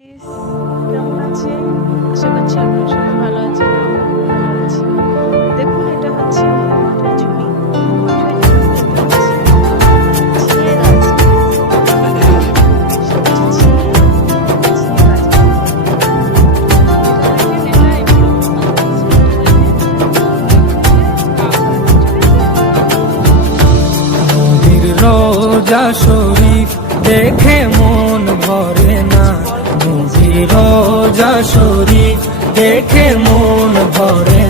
কেমন আছেন? আশা করছি আপনারা সবাই ভালো আছেন। আমিও ভালো আছি। দেখুন, এটা হচ্ছে আমাদের মাঠের জমি। মাঠের জমিতে এটা হচ্ছে ঝিঙে গাছ। সেটা হচ্ছে ঝিঙে গাছ। এটা দেখেন, এটা এরকম নদীর রোজা শরীফ দেখে মন ভরে না, নদীর রোজা শরীফ দেখে মন ভরে